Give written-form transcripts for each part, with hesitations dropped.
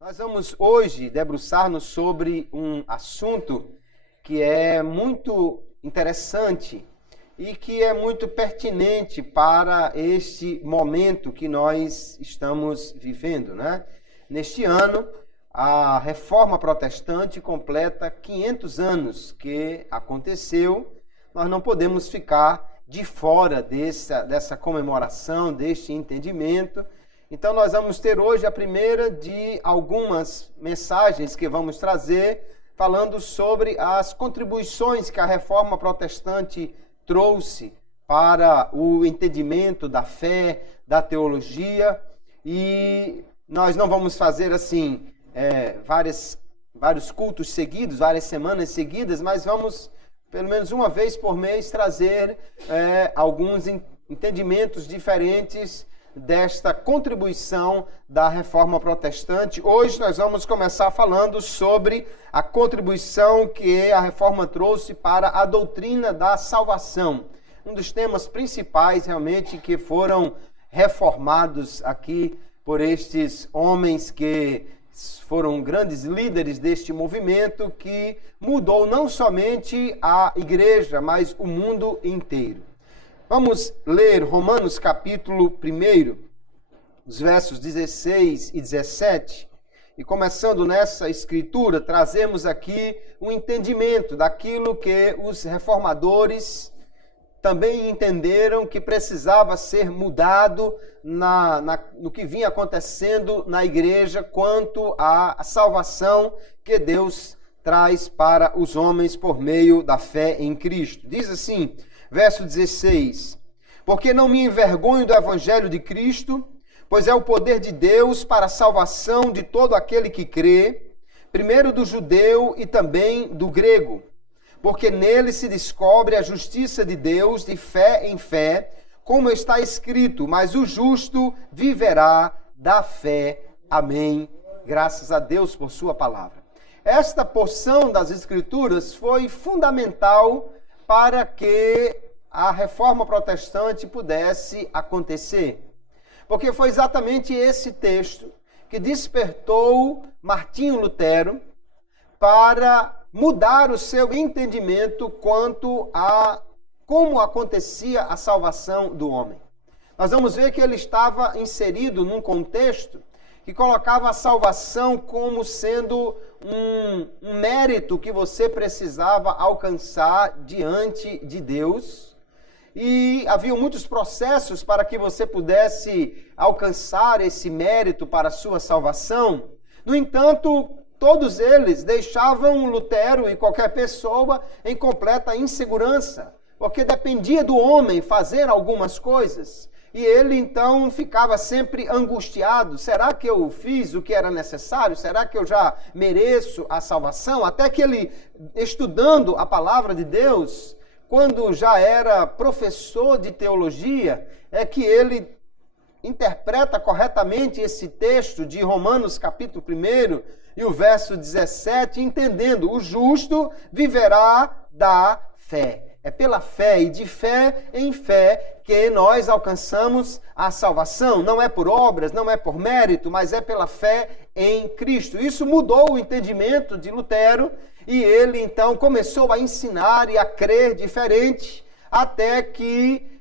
Nós vamos hoje debruçar-nos sobre um assunto que é muito interessante e que é muito pertinente para este momento que nós estamos vivendo, né? Neste ano, a Reforma Protestante completa 500 anos que aconteceu. Nós não podemos ficar de fora dessa comemoração, deste entendimento. Então nós vamos ter hoje a primeira de algumas mensagens que vamos trazer, falando sobre as contribuições que a Reforma Protestante trouxe para o entendimento da fé, da teologia. E nós não vamos fazer assim vários cultos seguidos, várias semanas seguidas, mas vamos, pelo menos uma vez por mês, trazer alguns entendimentos diferentes desta contribuição da Reforma Protestante. Hoje nós vamos começar falando sobre a contribuição que a Reforma trouxe para a doutrina da salvação. Um dos temas principais, realmente, que foram reformados aqui por estes homens que foram grandes líderes deste movimento, que mudou não somente a igreja, mas o mundo inteiro. Vamos ler Romanos capítulo 1, os versos 16 e 17. E começando nessa escritura, trazemos aqui um entendimento daquilo que os reformadores também entenderam que precisava ser mudado no que vinha acontecendo na igreja quanto à salvação que Deus traz para os homens por meio da fé em Cristo. Diz assim, verso 16, porque não me envergonho do evangelho de Cristo, pois é o poder de Deus para a salvação de todo aquele que crê, primeiro do judeu e também do grego, porque nele se descobre a justiça de Deus de fé em fé, como está escrito, mas o justo viverá da fé. Amém. Graças a Deus por sua palavra. Esta porção das Escrituras foi fundamental para que a Reforma Protestante pudesse acontecer. Porque foi exatamente esse texto que despertou Martinho Lutero para mudar o seu entendimento quanto a como acontecia a salvação do homem. Nós vamos ver que ele estava inserido num contexto que colocava a salvação como sendo um mérito que você precisava alcançar diante de Deus. E havia muitos processos para que você pudesse alcançar esse mérito para a sua salvação. No entanto, todos eles deixavam Lutero e qualquer pessoa em completa insegurança, porque dependia do homem fazer algumas coisas. E ele, então, ficava sempre angustiado. Será que eu fiz o que era necessário? Será que eu já mereço a salvação? Até que ele, estudando a palavra de Deus, quando já era professor de teologia, é que ele interpreta corretamente esse texto de Romanos capítulo 1 e o verso 17, entendendo: o justo viverá da fé. É pela fé e de fé em fé que nós alcançamos a salvação. Não é por obras, não é por mérito, mas é pela fé em Cristo. Isso mudou o entendimento de Lutero e ele então começou a ensinar e a crer diferente, até que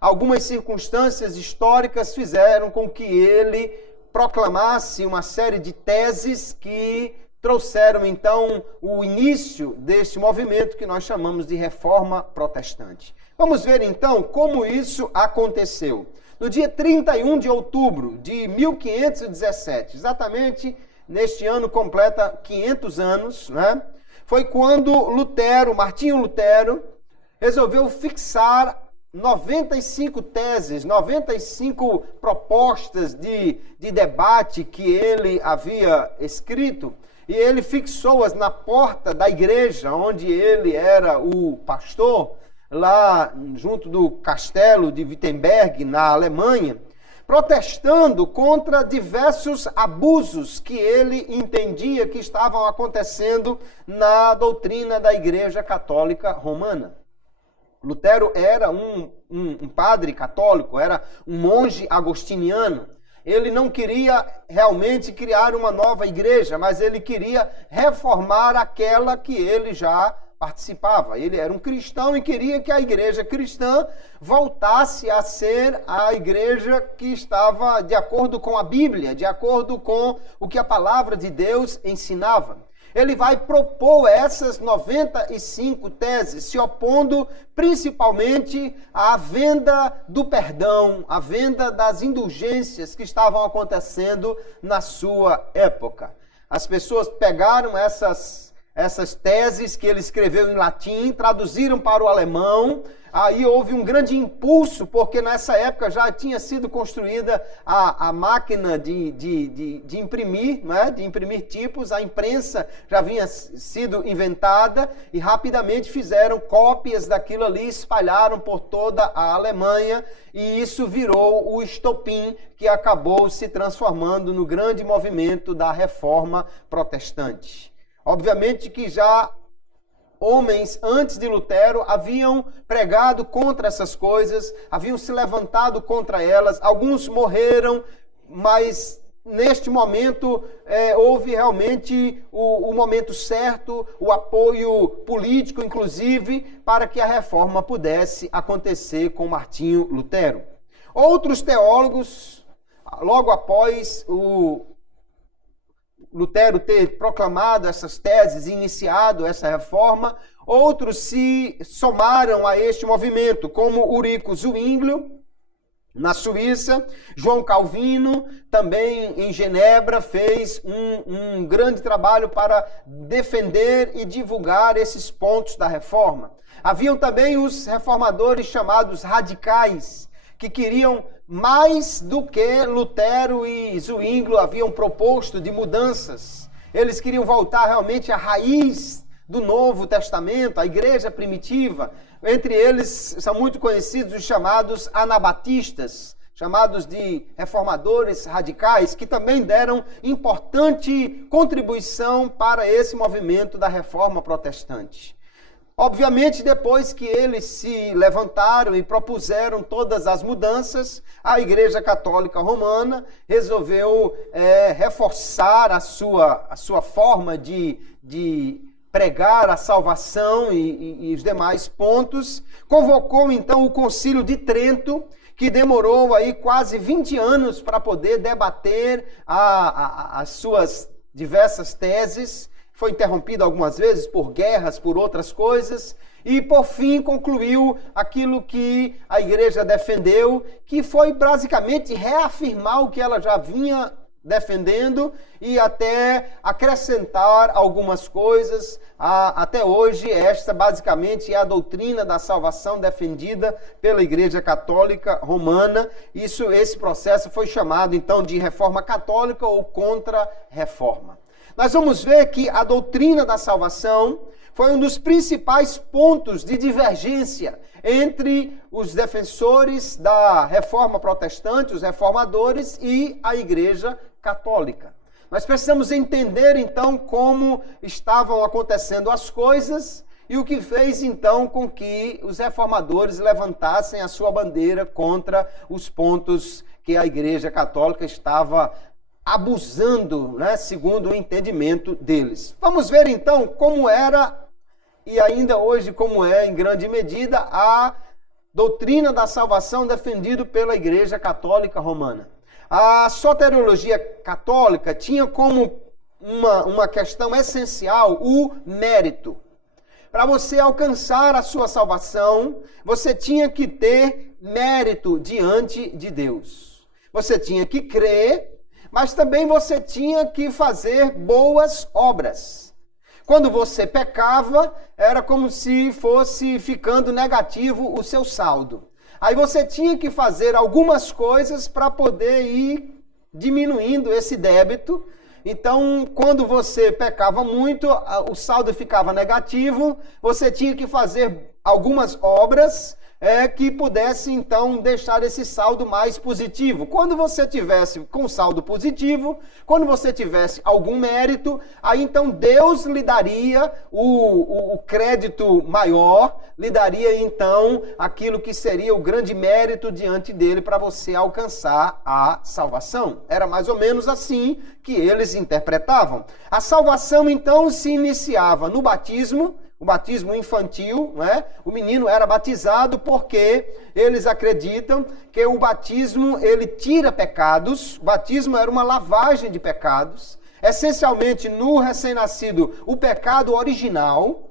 algumas circunstâncias históricas fizeram com que ele proclamasse uma série de teses que trouxeram, então, o início deste movimento que nós chamamos de Reforma Protestante. Vamos ver, então, como isso aconteceu. No dia 31 de outubro de 1517, exatamente neste ano completa 500 anos, né? Foi quando Martinho Lutero, resolveu fixar 95 teses, 95 propostas de debate que ele havia escrito, e ele fixou-as na porta da igreja, onde ele era o pastor, lá junto do castelo de Wittenberg, na Alemanha, protestando contra diversos abusos que ele entendia que estavam acontecendo na doutrina da Igreja Católica Romana. Lutero era um padre católico, era um monge agostiniano. Ele não queria realmente criar uma nova igreja, mas ele queria reformar aquela que ele já participava. Ele era um cristão e queria que a igreja cristã voltasse a ser a igreja que estava de acordo com a Bíblia, de acordo com o que a palavra de Deus ensinava. Ele vai propor essas 95 teses, se opondo principalmente à venda do perdão, à venda das indulgências que estavam acontecendo na sua época. As pessoas pegaram essas teses que ele escreveu em latim, traduziram para o alemão. Aí houve um grande impulso, porque nessa época já tinha sido construída a máquina de imprimir, né? De imprimir tipos, a imprensa já havia sido inventada e rapidamente fizeram cópias daquilo ali, espalharam por toda a Alemanha e isso virou o estopim que acabou se transformando no grande movimento da Reforma Protestante. Obviamente que já homens antes de Lutero haviam pregado contra essas coisas, haviam se levantado contra elas, alguns morreram, mas neste momento houve realmente o momento certo, o apoio político, inclusive, para que a reforma pudesse acontecer com Martinho Lutero. Outros teólogos, logo após o Lutero ter proclamado essas teses e iniciado essa reforma, outros se somaram a este movimento, como Ulrico Zwinglio, na Suíça, João Calvino, também em Genebra, fez um grande trabalho para defender e divulgar esses pontos da reforma. Haviam também os reformadores chamados radicais, que queriam mais do que Lutero e Zwinglio haviam proposto de mudanças. Eles queriam voltar realmente à raiz do Novo Testamento, à igreja primitiva. Entre eles são muito conhecidos os chamados anabatistas, chamados de reformadores radicais, que também deram importante contribuição para esse movimento da Reforma Protestante. Obviamente, depois que eles se levantaram e propuseram todas as mudanças, a Igreja Católica Romana resolveu reforçar a sua forma de pregar a salvação e os demais pontos. Convocou, então, o Concílio de Trento, que demorou aí quase 20 anos para poder debater as suas diversas teses. Foi interrompido algumas vezes por guerras, por outras coisas, e por fim concluiu aquilo que a igreja defendeu, que foi basicamente reafirmar o que ela já vinha defendendo e até acrescentar algumas coisas. Até hoje, esta basicamente é a doutrina da salvação defendida pela Igreja Católica Romana. Esse processo foi chamado então de Reforma Católica ou Contra-Reforma. Nós vamos ver que a doutrina da salvação foi um dos principais pontos de divergência entre os defensores da reforma protestante, os reformadores, e a Igreja Católica. Nós precisamos entender, então, como estavam acontecendo as coisas e o que fez, então, com que os reformadores levantassem a sua bandeira contra os pontos que a Igreja Católica estava abusando, né, segundo o entendimento deles. Vamos ver então como era e ainda hoje como é em grande medida a doutrina da salvação defendida pela Igreja Católica Romana. A soteriologia católica tinha como uma questão essencial o mérito. Para você alcançar a sua salvação, você tinha que ter mérito diante de Deus. Você tinha que crer, mas também você tinha que fazer boas obras. Quando você pecava, era como se fosse ficando negativo o seu saldo. Aí você tinha que fazer algumas coisas para poder ir diminuindo esse débito. Então, quando você pecava muito, o saldo ficava negativo, você tinha que fazer algumas obras que pudesse então deixar esse saldo mais positivo. Quando você tivesse com saldo positivo, quando você tivesse algum mérito, aí então Deus lhe daria o crédito maior, lhe daria então aquilo que seria o grande mérito diante dele para você alcançar a salvação. Era mais ou menos assim que eles interpretavam. A salvação então se iniciava no batismo, o batismo infantil, né? O menino era batizado porque eles acreditam que o batismo ele tira pecados. O batismo era uma lavagem de pecados. Essencialmente, no recém-nascido, o pecado original.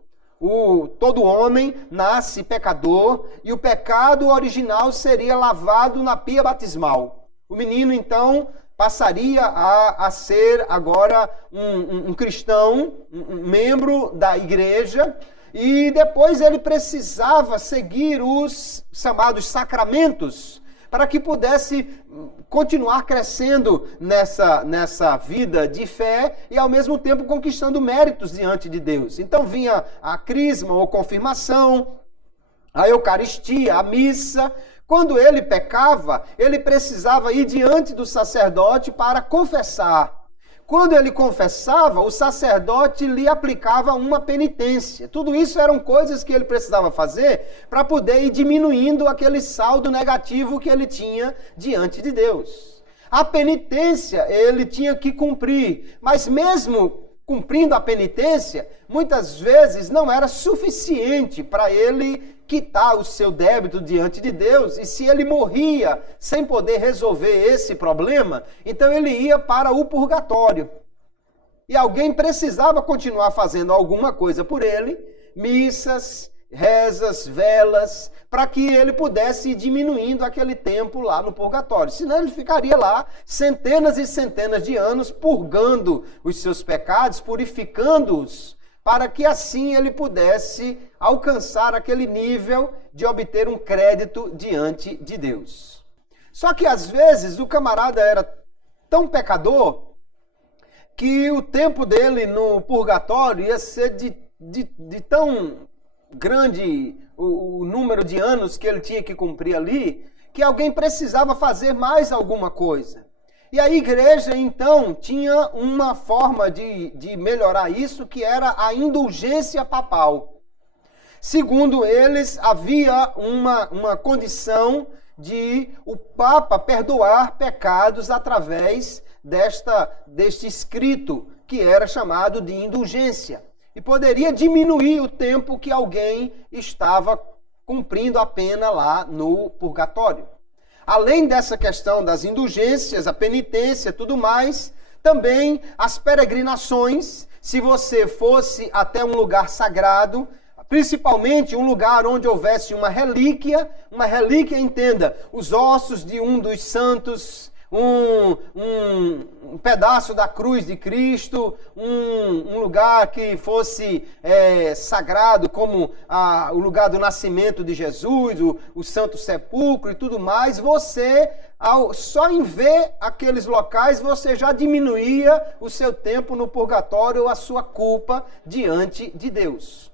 Todo homem nasce pecador e o pecado original seria lavado na pia batismal. O menino, então, passaria a ser agora um cristão, um membro da igreja, e depois ele precisava seguir os chamados sacramentos para que pudesse continuar crescendo nessa vida de fé e ao mesmo tempo conquistando méritos diante de Deus. Então vinha a crisma ou confirmação, a Eucaristia, a missa. Quando ele pecava, ele precisava ir diante do sacerdote para confessar. Quando ele confessava, o sacerdote lhe aplicava uma penitência. Tudo isso eram coisas que ele precisava fazer para poder ir diminuindo aquele saldo negativo que ele tinha diante de Deus. A penitência ele tinha que cumprir, mas mesmo cumprindo a penitência, muitas vezes não era suficiente para ele quitar o seu débito diante de Deus, e se ele morria sem poder resolver esse problema, então ele ia para o purgatório. E alguém precisava continuar fazendo alguma coisa por ele, missas, rezas, velas, para que ele pudesse ir diminuindo aquele tempo lá no purgatório. Senão ele ficaria lá centenas e centenas de anos purgando os seus pecados, purificando-os, para que assim ele pudesse alcançar aquele nível de obter um crédito diante de Deus. Só que às vezes o camarada era tão pecador que o tempo dele no purgatório ia ser de tão grande o número de anos que ele tinha que cumprir ali, que alguém precisava fazer mais alguma coisa. E a igreja, então, tinha uma forma de melhorar isso, que era a indulgência papal. Segundo eles, havia uma condição de o Papa perdoar pecados através deste escrito, que era chamado de indulgência. E poderia diminuir o tempo que alguém estava cumprindo a pena lá no purgatório. Além dessa questão das indulgências, a penitência, tudo mais, também as peregrinações, se você fosse até um lugar sagrado, principalmente um lugar onde houvesse uma relíquia, entenda, os ossos de um dos santos, um pedaço da cruz de Cristo, um lugar que fosse sagrado, como o lugar do nascimento de Jesus, o Santo Sepulcro e tudo mais, você, só em ver aqueles locais, você já diminuía o seu tempo no purgatório ou a sua culpa diante de Deus.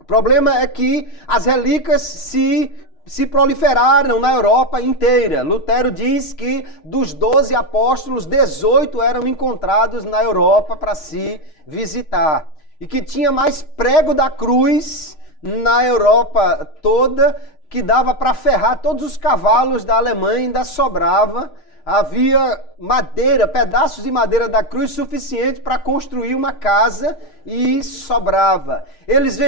O problema é que as relíquias se proliferaram na Europa inteira. Lutero diz que dos 12 apóstolos, 18 eram encontrados na Europa para se visitar. E que tinha mais prego da cruz na Europa toda, que dava para ferrar todos os cavalos da Alemanha, ainda sobrava. Havia madeira, pedaços de madeira da cruz suficiente para construir uma casa e sobrava. Eles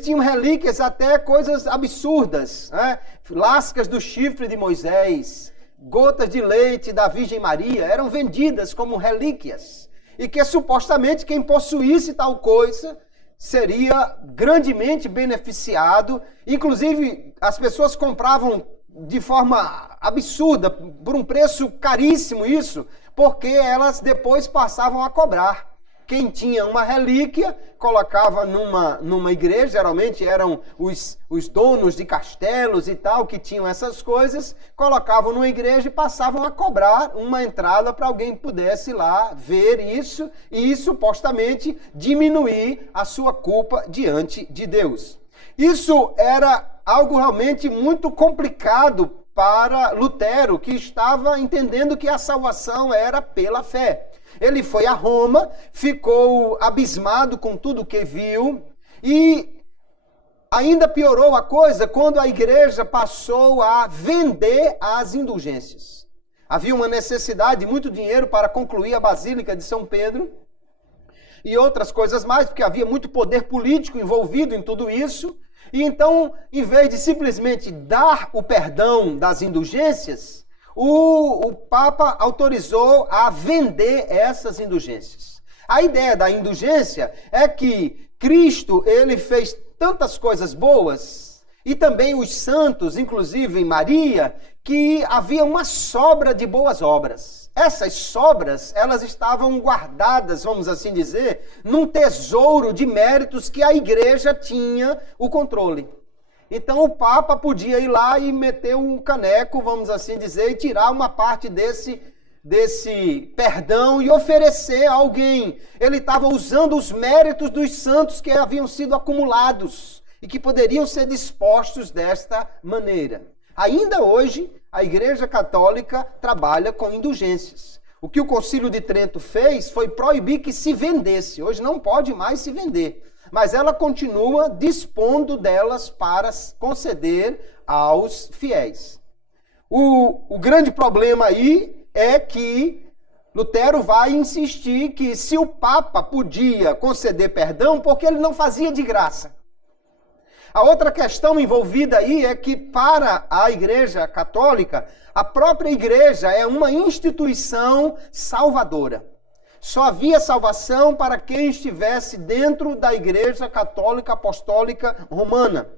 tinham relíquias, até coisas absurdas, né? Lascas do chifre de Moisés, gotas de leite da Virgem Maria, eram vendidas como relíquias. E que supostamente quem possuísse tal coisa seria grandemente beneficiado. Inclusive, as pessoas compravam de forma absurda, por um preço caríssimo isso, porque elas depois passavam a cobrar. Quem tinha uma relíquia, colocava numa igreja, geralmente eram os donos de castelos e tal, que tinham essas coisas, colocavam numa igreja e passavam a cobrar uma entrada para alguém pudesse lá ver isso e supostamente diminuir a sua culpa diante de Deus. Isso era algo realmente muito complicado para Lutero, que estava entendendo que a salvação era pela fé. Ele foi a Roma, ficou abismado com tudo que viu e ainda piorou a coisa quando a igreja passou a vender as indulgências. Havia uma necessidade de muito dinheiro para concluir a Basílica de São Pedro e outras coisas mais, porque havia muito poder político envolvido em tudo isso. E então, em vez de simplesmente dar o perdão das indulgências, o Papa autorizou a vender essas indulgências. A ideia da indulgência é que Cristo, ele fez tantas coisas boas, e também os santos, inclusive Maria, que havia uma sobra de boas obras. Essas sobras, elas estavam guardadas, vamos assim dizer, num tesouro de méritos que a igreja tinha o controle. Então o Papa podia ir lá e meter um caneco, vamos assim dizer, e tirar uma parte desse perdão e oferecer a alguém. Ele estava usando os méritos dos santos que haviam sido acumulados e que poderiam ser dispostos desta maneira. Ainda hoje, a Igreja Católica trabalha com indulgências. O que o Concílio de Trento fez foi proibir que se vendesse. Hoje não pode mais se vender. Mas ela continua dispondo delas para conceder aos fiéis. O grande problema aí é que Lutero vai insistir que se o Papa podia conceder perdão, porque ele não fazia de graça. A outra questão envolvida aí é que para a Igreja Católica, a própria Igreja é uma instituição salvadora. Só havia salvação para quem estivesse dentro da Igreja Católica Apostólica Romana.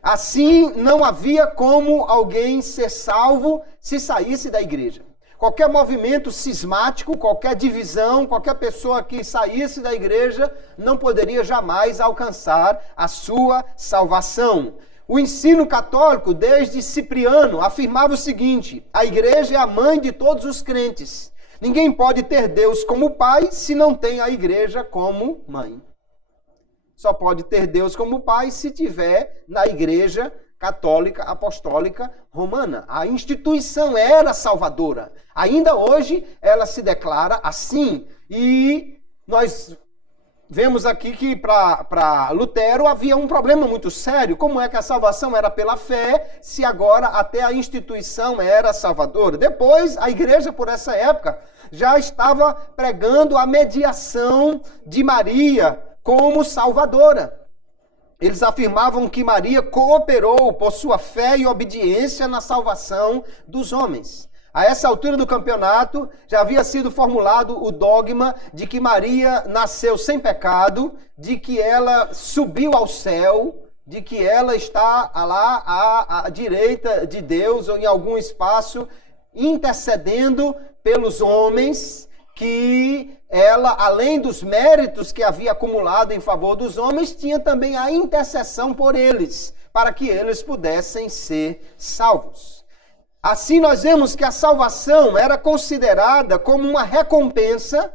Assim, não havia como alguém ser salvo se saísse da igreja. Qualquer movimento cismático, qualquer divisão, qualquer pessoa que saísse da igreja não poderia jamais alcançar a sua salvação. O ensino católico, desde Cipriano, afirmava o seguinte: a igreja é a mãe de todos os crentes. Ninguém pode ter Deus como pai se não tem a igreja como mãe. Só pode ter Deus como pai se tiver na igreja católica apostólica romana. A instituição era salvadora. Ainda hoje ela se declara assim. E nós vemos aqui que para Lutero havia um problema muito sério. Como é que a salvação era pela fé, se agora até a instituição era salvadora? Depois, a igreja, por essa época, já estava pregando a mediação de Maria como salvadora. Eles afirmavam que Maria cooperou por sua fé e obediência na salvação dos homens. A essa altura do campeonato, já havia sido formulado o dogma de que Maria nasceu sem pecado, de que ela subiu ao céu, de que ela está lá à direita de Deus, ou em algum espaço, intercedendo pelos homens, que ela, além dos méritos que havia acumulado em favor dos homens, tinha também a intercessão por eles, para que eles pudessem ser salvos. Assim nós vemos que a salvação era considerada como uma recompensa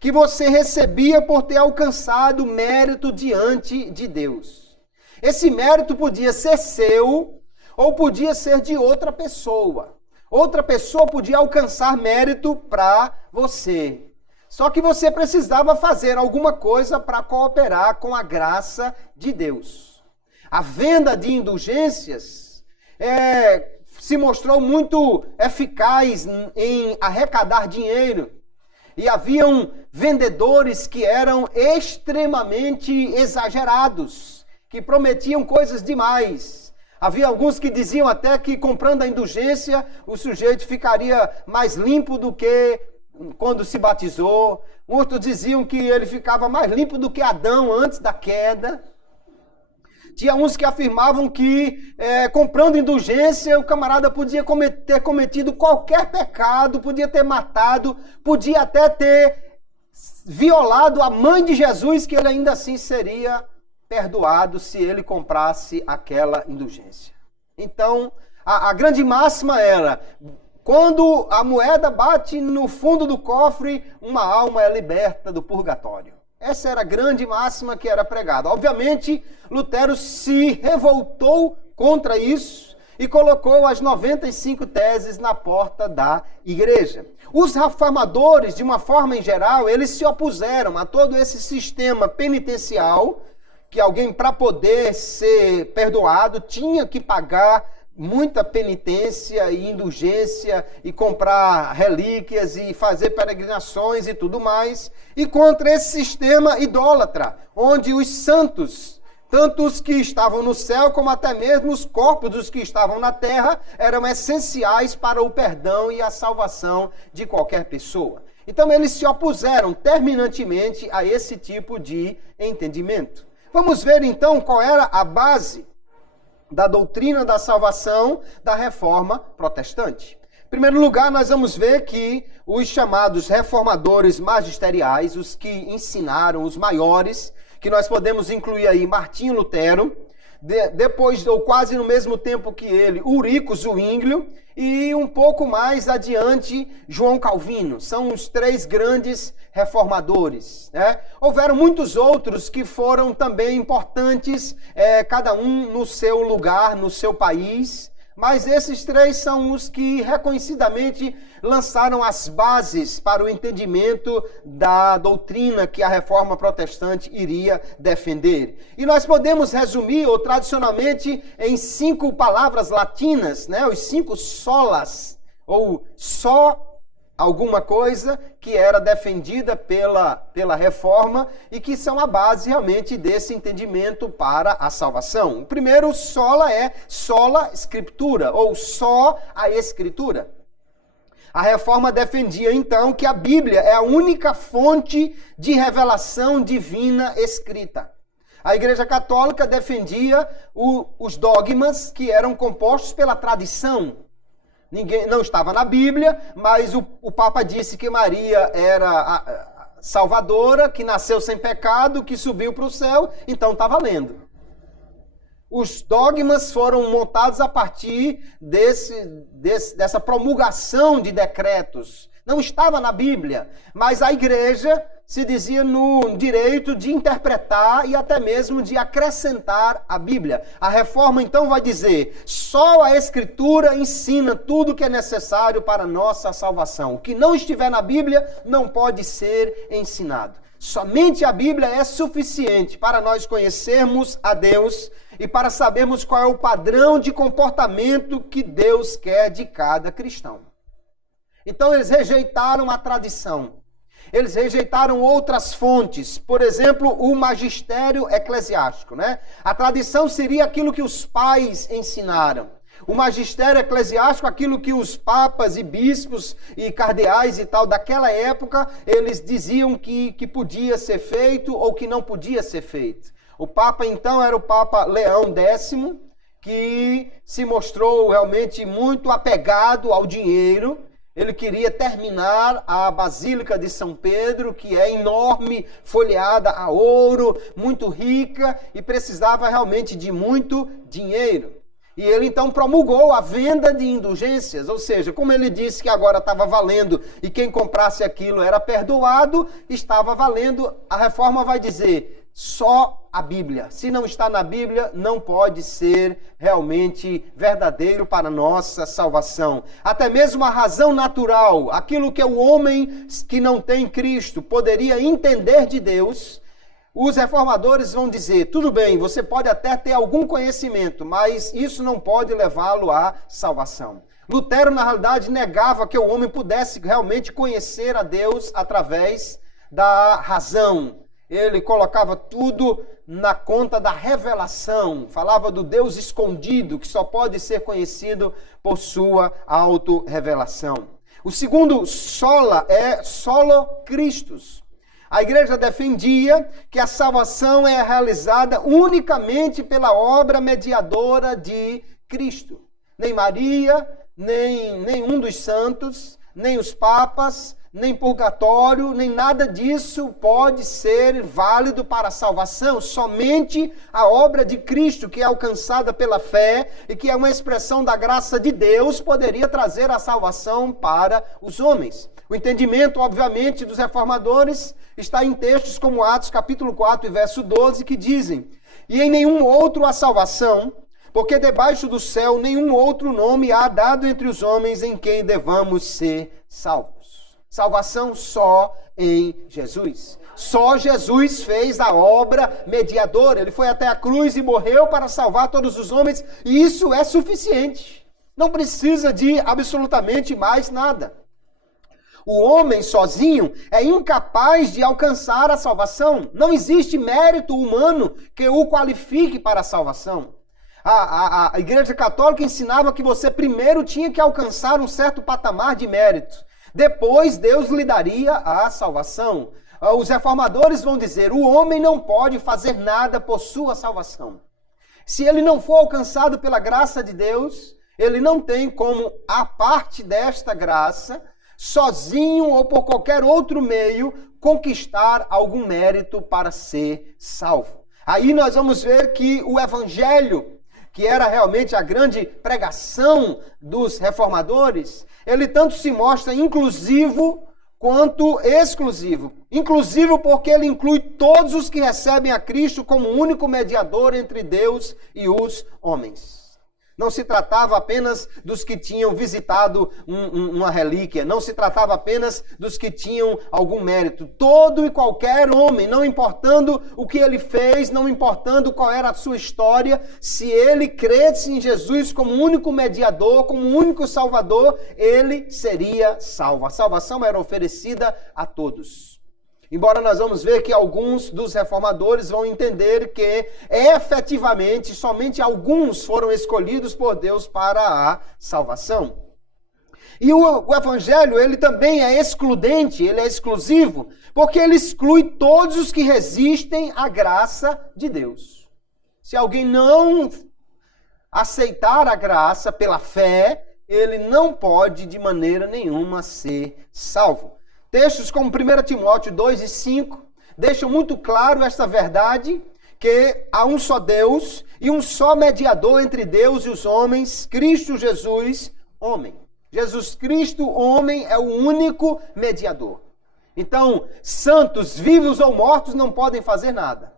que você recebia por ter alcançado mérito diante de Deus. Esse mérito podia ser seu ou podia ser de outra pessoa. Outra pessoa podia alcançar mérito para você. Só que você precisava fazer alguma coisa para cooperar com a graça de Deus. A venda de indulgências se mostrou muito eficaz em arrecadar dinheiro. E haviam vendedores que eram extremamente exagerados, que prometiam coisas demais. Havia alguns que diziam até que comprando a indulgência, o sujeito ficaria mais limpo do que quando se batizou. Outros diziam que ele ficava mais limpo do que Adão antes da queda. Tinha uns que afirmavam que comprando indulgência, o camarada podia ter cometido qualquer pecado, podia ter matado, podia até ter violado a mãe de Jesus, que ele ainda assim seria perdoado se ele comprasse aquela indulgência. Então, a grande máxima era: quando a moeda bate no fundo do cofre, uma alma é liberta do purgatório. Essa era a grande máxima que era pregada. Obviamente, Lutero se revoltou contra isso e colocou as 95 teses na porta da igreja. Os reformadores, de uma forma em geral, eles se opuseram a todo esse sistema penitencial, que alguém, para poder ser perdoado, tinha que pagar muita penitência e indulgência e comprar relíquias e fazer peregrinações e tudo mais, e contra esse sistema idólatra, onde os santos, tanto os que estavam no céu como até mesmo os corpos dos que estavam na terra, eram essenciais para o perdão e a salvação de qualquer pessoa. Então eles se opuseram terminantemente a esse tipo de entendimento. Vamos ver então qual era a base da doutrina da salvação da reforma protestante. Em primeiro lugar, nós vamos ver que os chamados reformadores magisteriais, os que ensinaram, os maiores, que nós podemos incluir aí Martinho Lutero, depois ou quase no mesmo tempo que ele, Ulrico Zwinglio, e um pouco mais adiante, João Calvino. São os três grandes reformadores, né? Houveram muitos outros que foram também importantes, cada um no seu lugar, no seu país, mas esses três são os que reconhecidamente lançaram as bases para o entendimento da doutrina que a reforma protestante iria defender. E nós podemos resumir, ou tradicionalmente, em 5 palavras latinas, né? Os 5 solas, ou só alguma coisa que era defendida pela reforma e que são a base realmente desse entendimento para a salvação. O primeiro sola é sola scriptura, ou só a escritura. A reforma defendia então que a Bíblia é a única fonte de revelação divina escrita. A Igreja Católica defendia os dogmas que eram compostos pela tradição. Ninguém não estava na Bíblia, mas o Papa disse que Maria era a salvadora, que nasceu sem pecado, que subiu para o céu, então está valendo. Os dogmas foram montados a partir dessa promulgação de decretos. Não estava na Bíblia, mas a igreja se dizia no direito de interpretar e até mesmo de acrescentar a Bíblia. A reforma então vai dizer, só a Escritura ensina tudo o que é necessário para a nossa salvação. O que não estiver na Bíblia não pode ser ensinado. Somente a Bíblia é suficiente para nós conhecermos a Deus e para sabermos qual é o padrão de comportamento que Deus quer de cada cristão. Então eles rejeitaram a tradição. Eles rejeitaram outras fontes, por exemplo, o magistério eclesiástico, né? A tradição seria aquilo que os pais ensinaram. O magistério eclesiástico, aquilo que os papas e bispos e cardeais e tal daquela época, eles diziam que podia ser feito ou que não podia ser feito. O Papa então era o Papa Leão X, que se mostrou realmente muito apegado ao dinheiro. Ele queria terminar a Basílica de São Pedro, que é enorme, folheada a ouro, muito rica e precisava realmente de muito dinheiro. E ele então promulgou a venda de indulgências, ou seja, como ele disse que agora estava valendo e quem comprasse aquilo era perdoado, estava valendo, a reforma vai dizer só a Bíblia. Se não está na Bíblia, não pode ser realmente verdadeiro para a nossa salvação. Até mesmo a razão natural, aquilo que o homem que não tem Cristo poderia entender de Deus, os reformadores vão dizer, tudo bem, você pode até ter algum conhecimento, mas isso não pode levá-lo à salvação. Lutero, na realidade, negava que o homem pudesse realmente conhecer a Deus através da razão. Ele colocava tudo na conta da revelação, falava do Deus escondido, que só pode ser conhecido por sua auto-revelação. O segundo sola é solo Christus. A igreja defendia que a salvação é realizada unicamente pela obra mediadora de Cristo. Nem Maria, nem nenhum dos santos, nem os papas, nem purgatório, nem nada disso pode ser válido para a salvação. Somente a obra de Cristo, que é alcançada pela fé e que é uma expressão da graça de Deus, poderia trazer a salvação para os homens. O entendimento, obviamente, dos reformadores está em textos como Atos capítulo 4 e verso 12, que dizem: e em nenhum outro há salvação, porque debaixo do céu nenhum outro nome há dado entre os homens em quem devamos ser salvos. Salvação só em Jesus. Só Jesus fez a obra mediadora. Ele foi até a cruz e morreu para salvar todos os homens, e isso é suficiente. Não precisa de absolutamente mais nada. O homem sozinho é incapaz de alcançar a salvação. Não existe mérito humano que o qualifique para a salvação. A Igreja Católica ensinava que você primeiro tinha que alcançar um certo patamar de mérito. Depois Deus lhe daria a salvação. Os reformadores vão dizer: o homem não pode fazer nada por sua salvação. Se ele não for alcançado pela graça de Deus, ele não tem como, a parte desta graça, sozinho ou por qualquer outro meio, conquistar algum mérito para ser salvo. Aí nós vamos ver que o Evangelho, que era realmente a grande pregação dos reformadores, ele tanto se mostra inclusivo quanto exclusivo. Inclusivo porque ele inclui todos os que recebem a Cristo como único mediador entre Deus e os homens. Não se tratava apenas dos que tinham visitado uma relíquia, não se tratava apenas dos que tinham algum mérito. Todo e qualquer homem, não importando o que ele fez, não importando qual era a sua história, se ele cresce em Jesus como único mediador, como único salvador, ele seria salvo. A salvação era oferecida a todos. Embora nós vamos ver que alguns dos reformadores vão entender que efetivamente somente alguns foram escolhidos por Deus para a salvação. E o Evangelho, ele também é excludente, ele é exclusivo, porque ele exclui todos os que resistem à graça de Deus. Se alguém não aceitar a graça pela fé, ele não pode de maneira nenhuma ser salvo. Textos como 1 Timóteo 2 e 5 deixam muito claro esta verdade, que há um só Deus e um só mediador entre Deus e os homens, Cristo Jesus, homem. Jesus Cristo, homem, é o único mediador. Então, santos, vivos ou mortos, não podem fazer nada.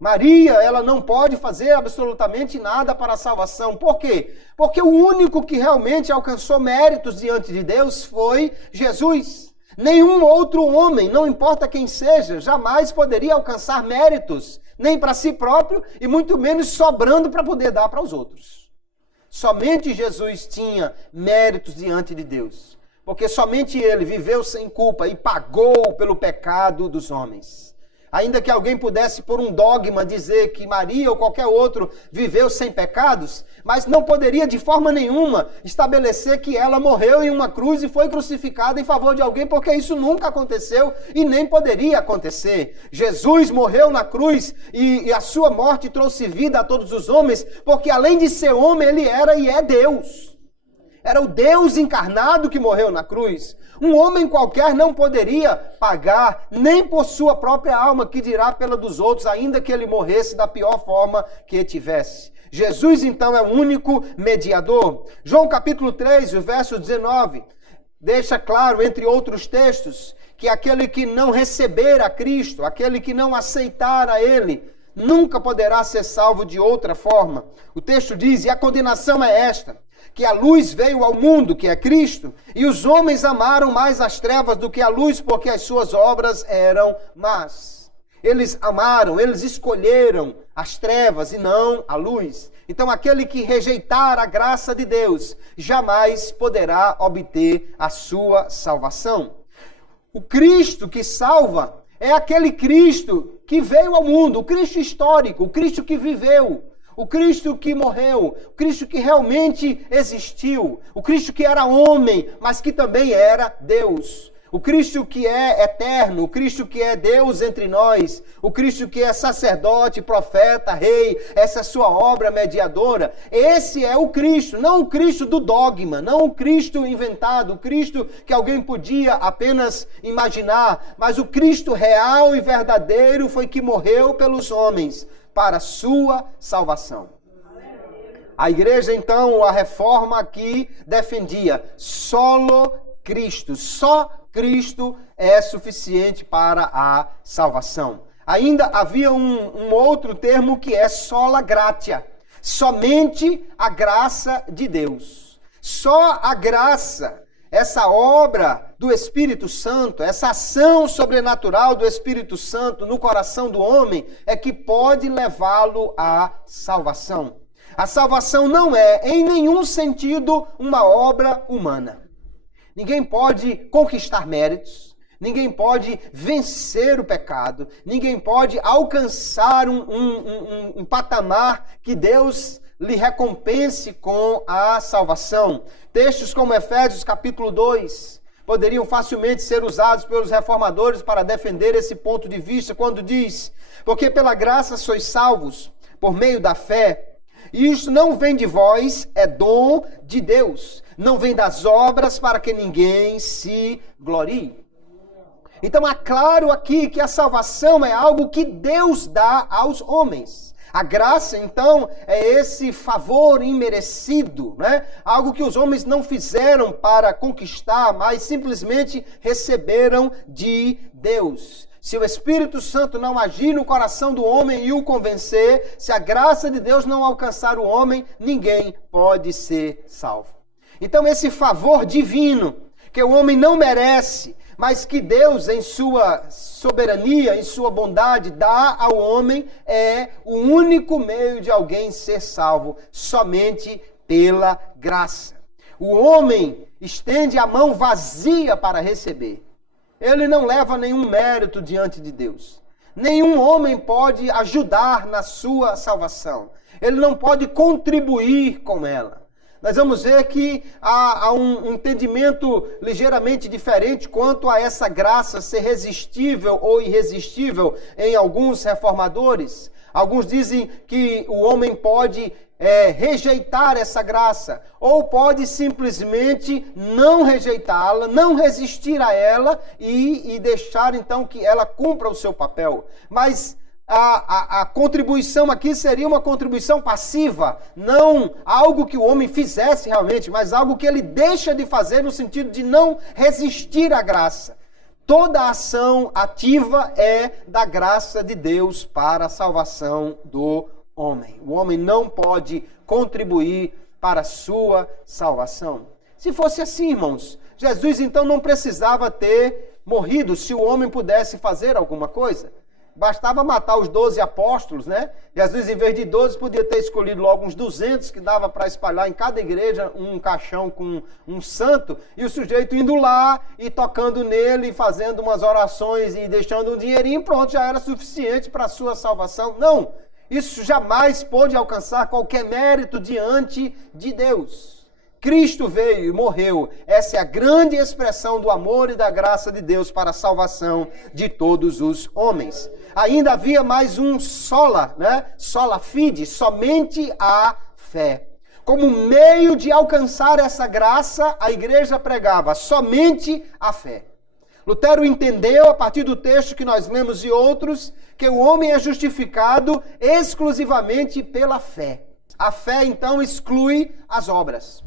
Maria, ela não pode fazer absolutamente nada para a salvação. Por quê? Porque o único que realmente alcançou méritos diante de Deus foi Jesus. Nenhum outro homem, não importa quem seja, jamais poderia alcançar méritos, nem para si próprio e muito menos sobrando para poder dar para os outros. Somente Jesus tinha méritos diante de Deus, porque somente ele viveu sem culpa e pagou pelo pecado dos homens. Ainda que alguém pudesse, por um dogma, dizer que Maria ou qualquer outro viveu sem pecados, mas não poderia de forma nenhuma estabelecer que ela morreu em uma cruz e foi crucificada em favor de alguém, porque isso nunca aconteceu e nem poderia acontecer. Jesus morreu na cruz e a sua morte trouxe vida a todos os homens, porque além de ser homem, ele era e é Deus. Era o Deus encarnado que morreu na cruz. Um homem qualquer não poderia pagar nem por sua própria alma, que dirá pela dos outros, ainda que ele morresse da pior forma que tivesse. Jesus, então, é o único mediador. João capítulo 3, o verso 19, deixa claro, entre outros textos, que aquele que não receber a Cristo, aquele que não aceitar a Ele, nunca poderá ser salvo de outra forma. O texto diz: e a condenação é esta, que a luz veio ao mundo, que é Cristo, e os homens amaram mais as trevas do que a luz, porque as suas obras eram más. Eles amaram, eles escolheram as trevas e não a luz. Então aquele que rejeitar a graça de Deus, jamais poderá obter a sua salvação. O Cristo que salva é aquele Cristo que veio ao mundo, o Cristo histórico, o Cristo que viveu, o Cristo que morreu, o Cristo que realmente existiu, o Cristo que era homem, mas que também era Deus. O Cristo que é eterno, o Cristo que é Deus entre nós, o Cristo que é sacerdote, profeta, rei, essa é a sua obra mediadora. Esse é o Cristo, não o Cristo do dogma, não o Cristo inventado, o Cristo que alguém podia apenas imaginar, mas o Cristo real e verdadeiro foi que morreu pelos homens para a sua salvação. A igreja, então, a reforma aqui defendia solo Cristo, só Cristo é suficiente para a salvação. Ainda havia um outro termo que é sola gratia. Somente a graça de Deus. Só a graça, essa obra do Espírito Santo, essa ação sobrenatural do Espírito Santo no coração do homem é que pode levá-lo à salvação. A salvação não é, em nenhum sentido, uma obra humana. Ninguém pode conquistar méritos, ninguém pode vencer o pecado, ninguém pode alcançar um patamar que Deus lhe recompense com a salvação. Textos como Efésios capítulo 2 poderiam facilmente ser usados pelos reformadores para defender esse ponto de vista, quando diz: porque pela graça sois salvos, por meio da fé. E isto não vem de vós, é dom de Deus. Não vem das obras para que ninguém se glorie. Então é claro aqui que a salvação é algo que Deus dá aos homens. A graça, então, é esse favor imerecido, né? Algo que os homens não fizeram para conquistar, mas simplesmente receberam de Deus. Se o Espírito Santo não agir no coração do homem e o convencer, se a graça de Deus não alcançar o homem, ninguém pode ser salvo. Então esse favor divino, que o homem não merece, mas que Deus, em sua soberania, em sua bondade, dá ao homem, é o único meio de alguém ser salvo, somente pela graça. O homem estende a mão vazia para receber. Ele não leva nenhum mérito diante de Deus. Nenhum homem pode ajudar na sua salvação. Ele não pode contribuir com ela. Nós vamos ver que há um entendimento ligeiramente diferente quanto a essa graça ser resistível ou irresistível em alguns reformadores. Alguns dizem que o homem pode rejeitar essa graça, ou pode simplesmente não rejeitá-la, não resistir a ela e deixar então que ela cumpra o seu papel. Mas a contribuição aqui seria uma contribuição passiva, não algo que o homem fizesse realmente, mas algo que ele deixa de fazer no sentido de não resistir à graça. Toda ação ativa é da graça de Deus para a salvação do homem. O homem não pode contribuir para a sua salvação. Se fosse assim, irmãos, Jesus então não precisava ter morrido se o homem pudesse fazer alguma coisa. Bastava matar os 12 apóstolos, né? Jesus, em vez de 12, podia ter escolhido logo uns 200 que dava para espalhar em cada igreja um caixão com um santo, e o sujeito indo lá e tocando nele, fazendo umas orações e deixando um dinheirinho, pronto, já era suficiente para a sua salvação. Não, isso jamais pôde alcançar qualquer mérito diante de Deus. Cristo veio e morreu. Essa é a grande expressão do amor e da graça de Deus para a salvação de todos os homens. Ainda havia mais um sola, né? Sola fide, somente a fé. Como meio de alcançar essa graça, a igreja pregava somente a fé. Lutero entendeu, a partir do texto que nós lemos e outros, que o homem é justificado exclusivamente pela fé. A fé, então, exclui as obras.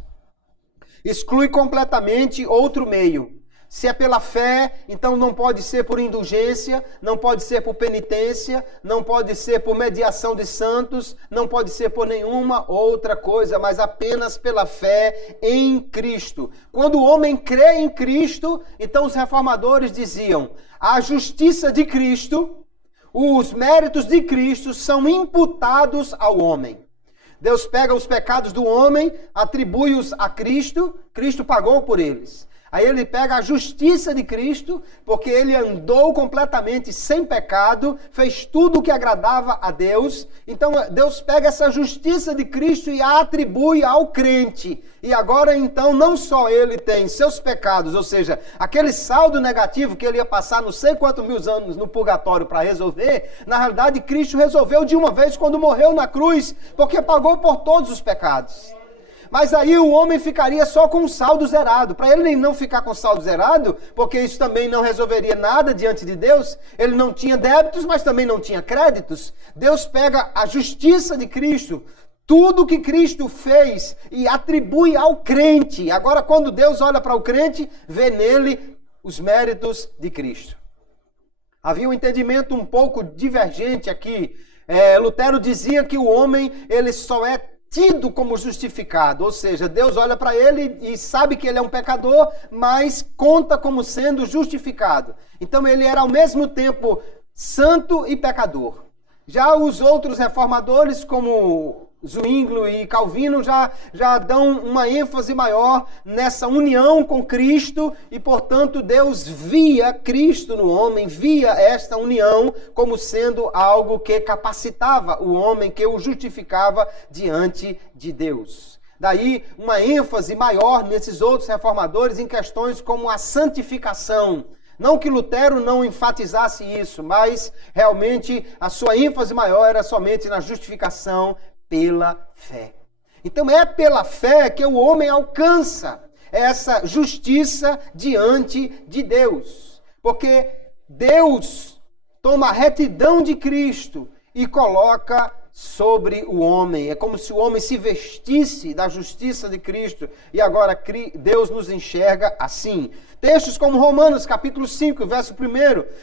Exclui completamente outro meio. Se é pela fé, então não pode ser por indulgência, não pode ser por penitência, não pode ser por mediação de santos, não pode ser por nenhuma outra coisa, mas apenas pela fé em Cristo. Quando o homem crê em Cristo, então os reformadores diziam: a justiça de Cristo, os méritos de Cristo são imputados ao homem. Deus pega os pecados do homem, atribui-os a Cristo, Cristo pagou por eles. Aí ele pega a justiça de Cristo, porque ele andou completamente sem pecado, fez tudo o que agradava a Deus. Então Deus pega essa justiça de Cristo e a atribui ao crente. E agora então não só ele tem seus pecados, ou seja, aquele saldo negativo que ele ia passar não sei quantos mil anos no purgatório para resolver, na realidade Cristo resolveu de uma vez quando morreu na cruz, porque pagou por todos os pecados. Mas aí o homem ficaria só com o saldo zerado. Para ele não ficar com o saldo zerado, porque isso também não resolveria nada diante de Deus, ele não tinha débitos, mas também não tinha créditos. Deus pega a justiça de Cristo, tudo que Cristo fez, e atribui ao crente. Agora, quando Deus olha para o crente, vê nele os méritos de Cristo. Havia um entendimento um pouco divergente aqui Lutero dizia que o homem ele só é tido como justificado, ou seja, Deus olha para ele e sabe que ele é um pecador, mas conta como sendo justificado. Então ele era ao mesmo tempo santo e pecador. Já os outros reformadores, como Zwinglio e Calvino, já dão uma ênfase maior nessa união com Cristo e, portanto, Deus via Cristo no homem, via esta união como sendo algo que capacitava o homem, que o justificava diante de Deus. Daí uma ênfase maior nesses outros reformadores em questões como a santificação. Não que Lutero não enfatizasse isso, mas realmente a sua ênfase maior era somente na justificação pela fé. Então é pela fé que o homem alcança essa justiça diante de Deus. Porque Deus toma a retidão de Cristo e coloca sobre o homem. É como se o homem se vestisse da justiça de Cristo e agora Deus nos enxerga assim. Textos como Romanos capítulo 5, verso 1,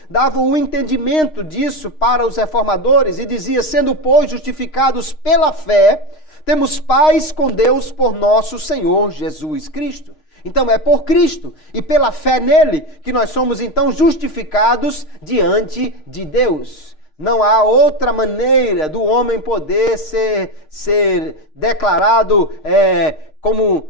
davam o entendimento disso para os reformadores e dizia, sendo, pois, justificados pela fé, temos paz com Deus por nosso Senhor Jesus Cristo. Então é por Cristo e pela fé nele que nós somos então justificados diante de Deus. Não há outra maneira do homem poder ser declarado como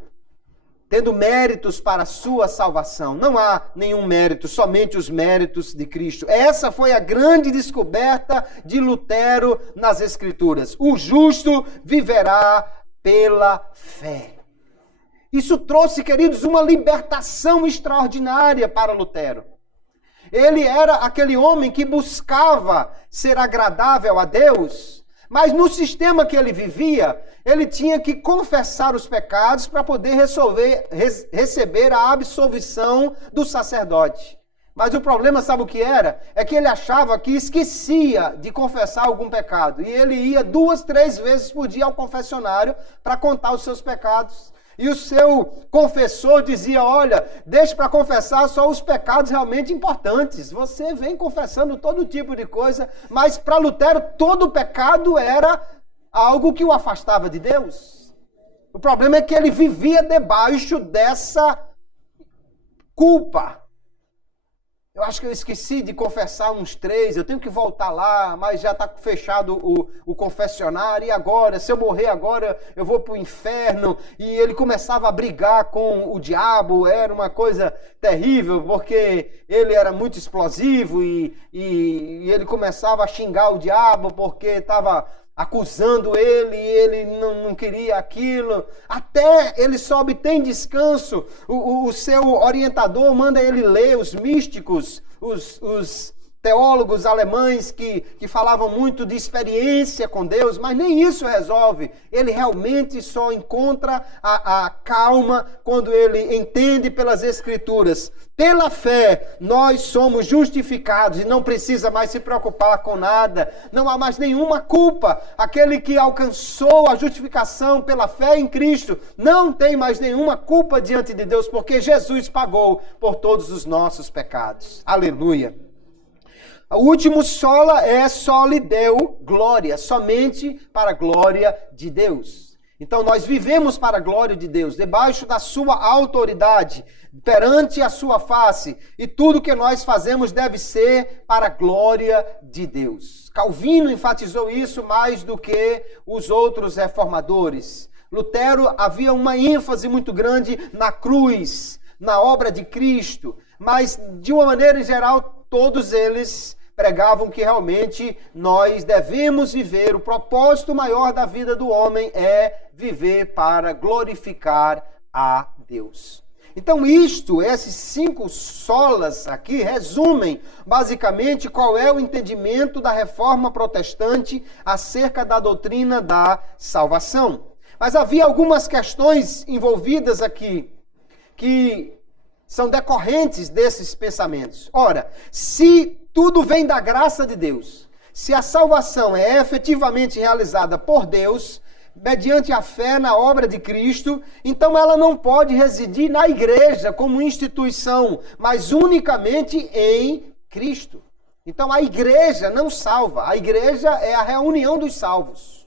tendo méritos para a sua salvação. Não há nenhum mérito, somente os méritos de Cristo. Essa foi a grande descoberta de Lutero nas Escrituras. O justo viverá pela fé. Isso trouxe, queridos, uma libertação extraordinária para Lutero. Ele era aquele homem que buscava ser agradável a Deus, mas no sistema que ele vivia, ele tinha que confessar os pecados para poder receber a absolvição do sacerdote. Mas o problema, sabe o que era? É que ele achava que esquecia de confessar algum pecado. E ele ia 2, 3 vezes por dia ao confessionário para contar os seus pecados. E o seu confessor dizia, olha, deixe para confessar só os pecados realmente importantes. Você vem confessando todo tipo de coisa, mas para Lutero todo pecado era algo que o afastava de Deus. O problema é que ele vivia debaixo dessa culpa. Eu acho que eu esqueci de confessar uns 3, eu tenho que voltar lá, mas já está fechado o confessionário, e agora? Se eu morrer agora, eu vou para o inferno. E ele começava a brigar com o diabo, era uma coisa terrível, porque ele era muito explosivo e ele começava a xingar o diabo porque estava acusando ele e ele não queria aquilo. Até ele só obtém descanso. O seu orientador manda ele ler os místicos, os teólogos alemães que falavam muito de experiência com Deus, mas nem isso resolve. Ele realmente só encontra a calma quando ele entende pelas Escrituras. Pela fé, nós somos justificados e não precisa mais se preocupar com nada. Não há mais nenhuma culpa. Aquele que alcançou a justificação pela fé em Cristo não tem mais nenhuma culpa diante de Deus, porque Jesus pagou por todos os nossos pecados. Aleluia. O último sola é soli Deo glória, somente para a glória de Deus. Então nós vivemos para a glória de Deus, debaixo da sua autoridade, perante a sua face, e tudo que nós fazemos deve ser para a glória de Deus. Calvino enfatizou isso mais do que os outros reformadores. Lutero havia uma ênfase muito grande na cruz, na obra de Cristo, mas de uma maneira em geral todos eles pregavam que realmente nós devemos viver, o propósito maior da vida do homem é viver para glorificar a Deus. Então esses 5 solas aqui resumem basicamente qual é o entendimento da reforma protestante acerca da doutrina da salvação. Mas havia algumas questões envolvidas aqui que são decorrentes desses pensamentos. Ora, se tudo vem da graça de Deus, se a salvação é efetivamente realizada por Deus, mediante a fé na obra de Cristo, então ela não pode residir na igreja como instituição, mas unicamente em Cristo. Então a igreja não salva. A igreja é a reunião dos salvos.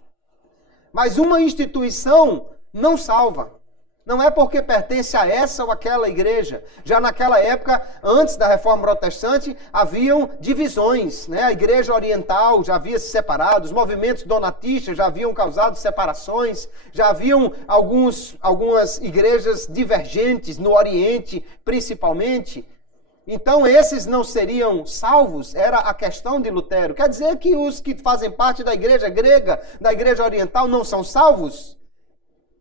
Mas uma instituição não salva. Não é porque pertence a essa ou aquela igreja. Já naquela época, antes da Reforma Protestante, haviam divisões, né? A igreja oriental já havia se separado, os movimentos donatistas já haviam causado separações, já haviam algumas igrejas divergentes no Oriente, principalmente. Então, esses não seriam salvos? Era a questão de Lutero. Quer dizer que os que fazem parte da igreja grega, da igreja oriental, não são salvos?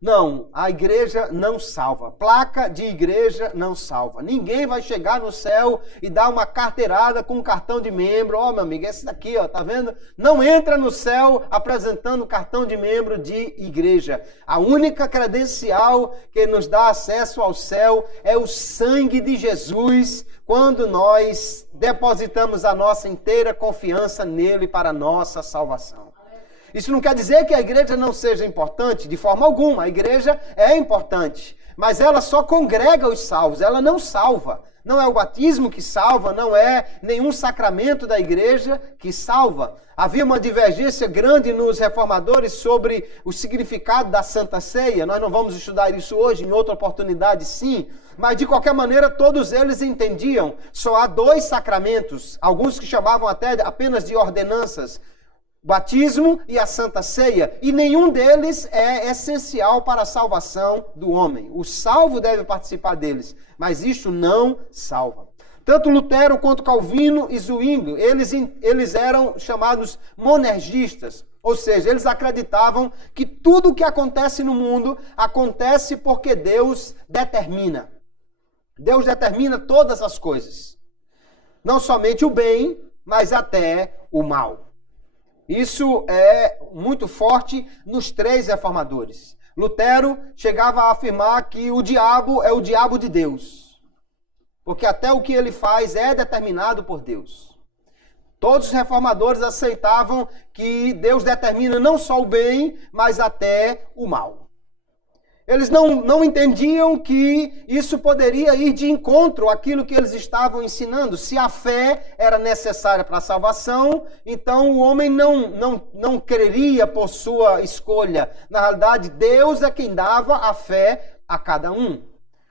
Não, a igreja não salva. Placa de igreja não salva. Ninguém vai chegar no céu e dar uma carteirada com um cartão de membro. Ó, meu amigo, esse daqui, ó, tá vendo? Não entra no céu apresentando cartão de membro de igreja. A única credencial que nos dá acesso ao céu é o sangue de Jesus, quando nós depositamos a nossa inteira confiança nele para a nossa salvação. Isso não quer dizer que a igreja não seja importante, de forma alguma. A igreja é importante, mas ela só congrega os salvos, ela não salva. Não é o batismo que salva, não é nenhum sacramento da igreja que salva. Havia uma divergência grande nos reformadores sobre o significado da Santa Ceia. Nós não vamos estudar isso hoje, em outra oportunidade sim. Mas de qualquer maneira, todos eles entendiam. Só há 2 sacramentos, alguns que chamavam até apenas de ordenanças. Batismo e a Santa Ceia, e nenhum deles é essencial para a salvação do homem. O salvo deve participar deles, mas isto não salva. Tanto Lutero quanto Calvino e Zwinglio, eles eram chamados monergistas, ou seja, eles acreditavam que tudo o que acontece no mundo acontece porque Deus determina. Deus determina todas as coisas, não somente o bem, mas até o mal. Isso é muito forte nos 3 reformadores. Lutero chegava a afirmar que o diabo é o diabo de Deus, porque até o que ele faz é determinado por Deus. Todos os reformadores aceitavam que Deus determina não só o bem, mas até o mal. Eles não entendiam que isso poderia ir de encontro àquilo que eles estavam ensinando. Se a fé era necessária para a salvação, então o homem não creria por sua escolha. Na realidade, Deus é quem dava a fé a cada um.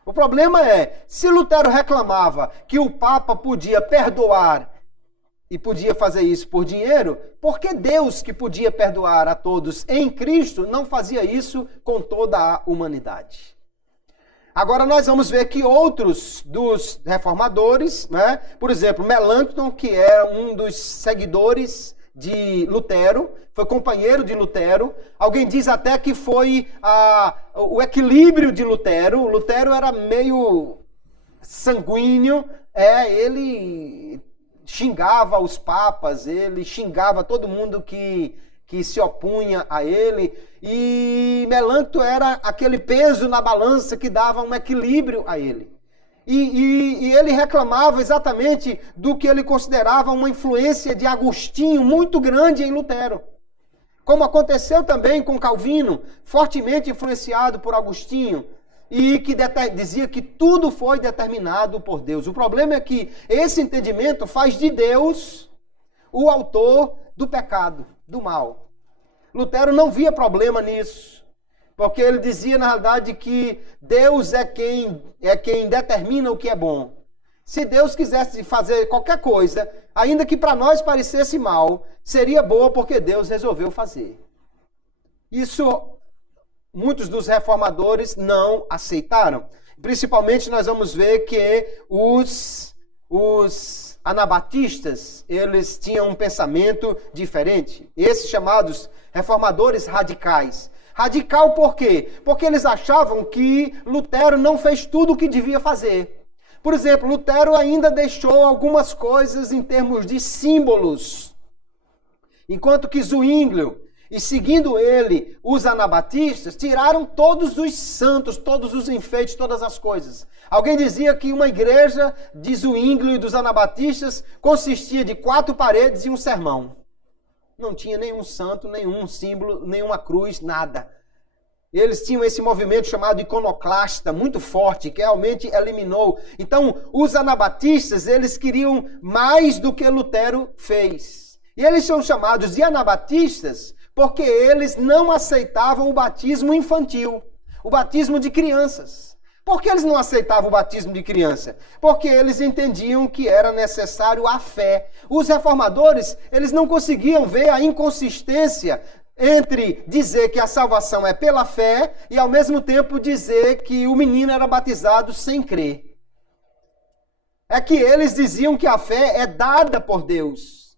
O problema é, se Lutero reclamava que o Papa podia perdoar e podia fazer isso por dinheiro, por que Deus, que podia perdoar a todos em Cristo, não fazia isso com toda a humanidade? Agora nós vamos ver que outros dos reformadores, né? Por exemplo, Melanchthon, que é um dos seguidores de Lutero, foi companheiro de Lutero. Alguém diz até que foi o equilíbrio de Lutero. Lutero era meio sanguíneo, ele xingava os papas, ele xingava todo mundo que se opunha a ele, e Melanchthon era aquele peso na balança que dava um equilíbrio a ele. E ele reclamava exatamente do que ele considerava uma influência de Agostinho muito grande em Lutero. Como aconteceu também com Calvino, fortemente influenciado por Agostinho, e que dizia que tudo foi determinado por Deus. O problema é que esse entendimento faz de Deus o autor do pecado, do mal. Lutero não via problema nisso, porque ele dizia, na realidade, que Deus é quem determina o que é bom. Se Deus quisesse fazer qualquer coisa, ainda que para nós parecesse mal, seria boa porque Deus resolveu fazer. Isso muitos dos reformadores não aceitaram. Principalmente nós vamos ver que os anabatistas, eles tinham um pensamento diferente. Esses chamados reformadores radicais. Radical por quê? Porque eles achavam que Lutero não fez tudo o que devia fazer. Por exemplo, Lutero ainda deixou algumas coisas em termos de símbolos. Enquanto que Zwinglio, e seguindo ele, os anabatistas, tiraram todos os santos, todos os enfeites, todas as coisas. Alguém dizia que uma igreja de Zwinglio e dos anabatistas consistia de 4 paredes e um sermão. Não tinha nenhum santo, nenhum símbolo, nenhuma cruz, nada. Eles tinham esse movimento chamado iconoclasta, muito forte, que realmente eliminou. Então, os anabatistas, eles queriam mais do que Lutero fez. E eles são chamados de anabatistas porque eles não aceitavam o batismo infantil, o batismo de crianças. Por que eles não aceitavam o batismo de criança? Porque eles entendiam que era necessário a fé. Os reformadores, eles não conseguiam ver a inconsistência entre dizer que a salvação é pela fé e ao mesmo tempo dizer que o menino era batizado sem crer. É que eles diziam que a fé é dada por Deus.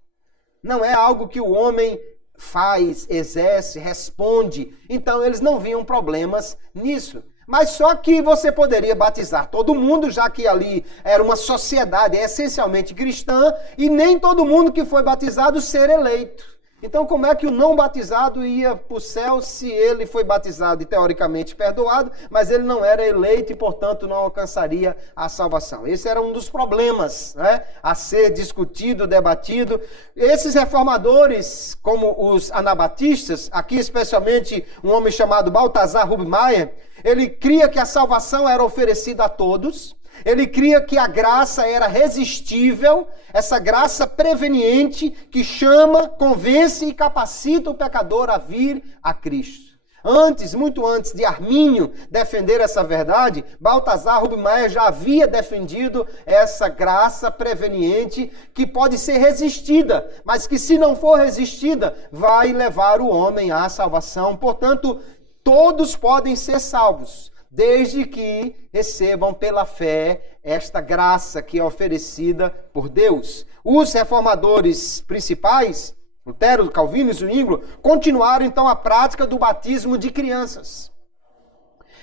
Não é algo que o homem faz, exerce, responde. Então eles não viam problemas nisso. Mas só que você poderia batizar todo mundo, já que ali era uma sociedade essencialmente cristã, e nem todo mundo que foi batizado ser eleito. Então como é que o não batizado ia para o céu se ele foi batizado e teoricamente perdoado, mas ele não era eleito e, portanto, não alcançaria a salvação? Esse era um dos problemas, né, a ser discutido, debatido. Esses reformadores, como os anabatistas, aqui especialmente um homem chamado Balthasar Rubmaier, ele cria que a salvação era oferecida a todos. Ele cria que a graça era resistível, essa graça preveniente que chama, convence e capacita o pecador a vir a Cristo. Antes, muito antes de Armínio defender essa verdade, Balthasar Rubmaier já havia defendido essa graça preveniente que pode ser resistida, mas que se não for resistida, vai levar o homem à salvação. Portanto, todos podem ser salvos, desde que recebam pela fé esta graça que é oferecida por Deus. Os reformadores principais, Lutero, Calvino e Zwinglio, continuaram então a prática do batismo de crianças.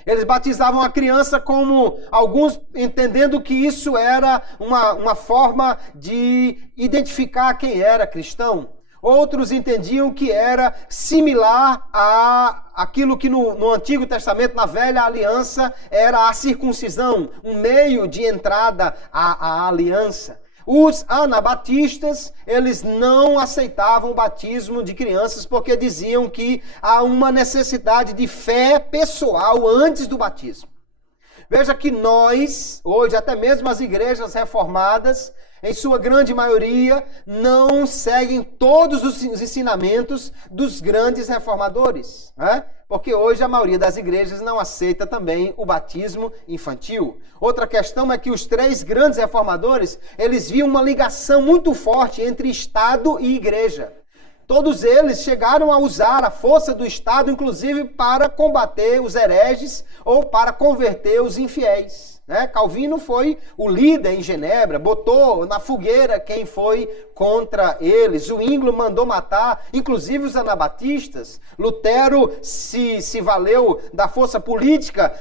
Eles batizavam a criança como alguns entendendo que isso era uma forma de identificar quem era cristão. Outros entendiam que era similar a aquilo que no Antigo Testamento, na Velha Aliança, era a circuncisão, um meio de entrada à aliança. Os anabatistas, eles não aceitavam o batismo de crianças porque diziam que há uma necessidade de fé pessoal antes do batismo. Veja que nós, hoje, até mesmo as igrejas reformadas, em sua grande maioria, não seguem todos os ensinamentos dos grandes reformadores, né? Porque hoje a maioria das igrejas não aceita também o batismo infantil. Outra questão é que os três grandes reformadores, eles viam uma ligação muito forte entre Estado e igreja. Todos eles chegaram a usar a força do Estado, inclusive, para combater os hereges ou para converter os infiéis. Calvino foi o líder em Genebra, botou na fogueira quem foi contra eles. Zwinglio mandou matar, inclusive, os anabatistas. Lutero se valeu da força política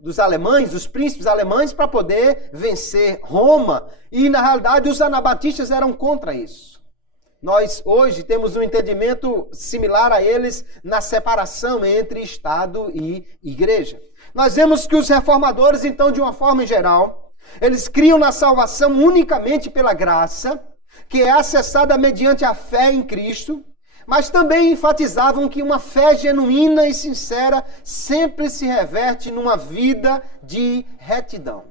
dos alemães, dos príncipes alemães, para poder vencer Roma. E, na realidade, os anabatistas eram contra isso. Nós, hoje, temos um entendimento similar a eles na separação entre Estado e Igreja. Nós vemos que os reformadores, então, de uma forma geral, eles criam na salvação unicamente pela graça, que é acessada mediante a fé em Cristo, mas também enfatizavam que uma fé genuína e sincera sempre se reverte numa vida de retidão.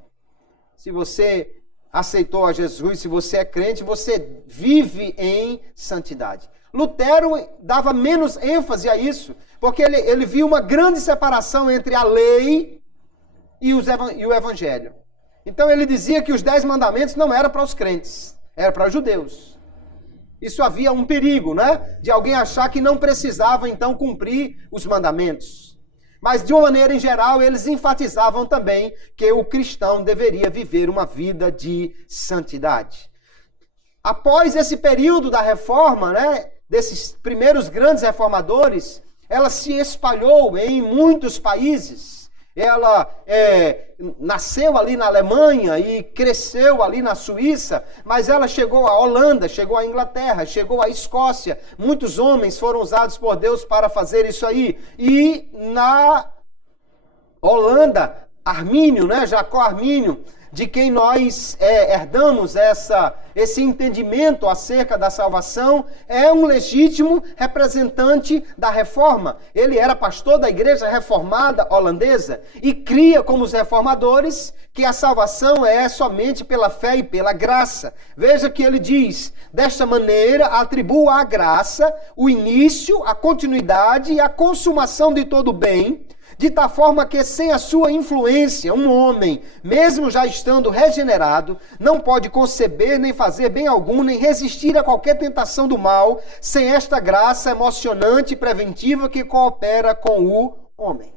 Se você aceitou a Jesus, se você é crente, você vive em santidade. Lutero dava menos ênfase a isso, porque ele viu uma grande separação entre a lei e o evangelho. Então ele dizia que os 10 mandamentos não eram para os crentes, era para os judeus. Isso havia um perigo, né? De alguém achar que não precisava então cumprir os mandamentos. Mas de uma maneira em geral, eles enfatizavam também que o cristão deveria viver uma vida de santidade. Após esse período da reforma, né, desses primeiros grandes reformadores, ela se espalhou em muitos países. Ela nasceu ali na Alemanha e cresceu ali na Suíça, mas ela chegou à Holanda, chegou à Inglaterra, chegou à Escócia. Muitos homens foram usados por Deus para fazer isso aí. E na Holanda, Armínio, Jacó Armínio, de quem nós herdamos esse entendimento acerca da salvação, é um legítimo representante da reforma. Ele era pastor da igreja reformada holandesa e cria, como os reformadores, que a salvação é somente pela fé e pela graça. Veja que ele diz: desta maneira atribuo à graça o início, a continuidade e a consumação de todo o bem, de tal forma que sem a sua influência, um homem, mesmo já estando regenerado, não pode conceber nem fazer bem algum, nem resistir a qualquer tentação do mal, sem esta graça emocionante e preventiva que coopera com o homem.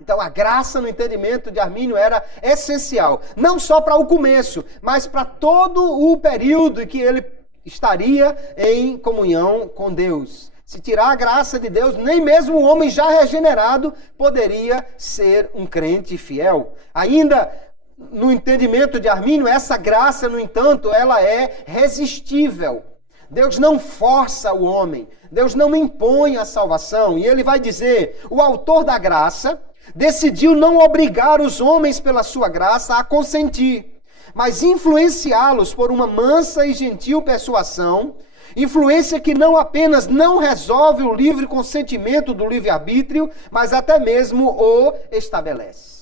Então a graça no entendimento de Armínio era essencial, não só para o começo, mas para todo o período em que ele estaria em comunhão com Deus. Se tirar a graça de Deus, nem mesmo um homem já regenerado poderia ser um crente fiel. Ainda no entendimento de Armínio, essa graça, no entanto, ela é resistível. Deus não força o homem, Deus não impõe a salvação. E ele vai dizer: o autor da graça decidiu não obrigar os homens pela sua graça a consentir, mas influenciá-los por uma mansa e gentil persuasão, influência que não apenas não resolve o livre consentimento do livre-arbítrio, mas até mesmo o estabelece.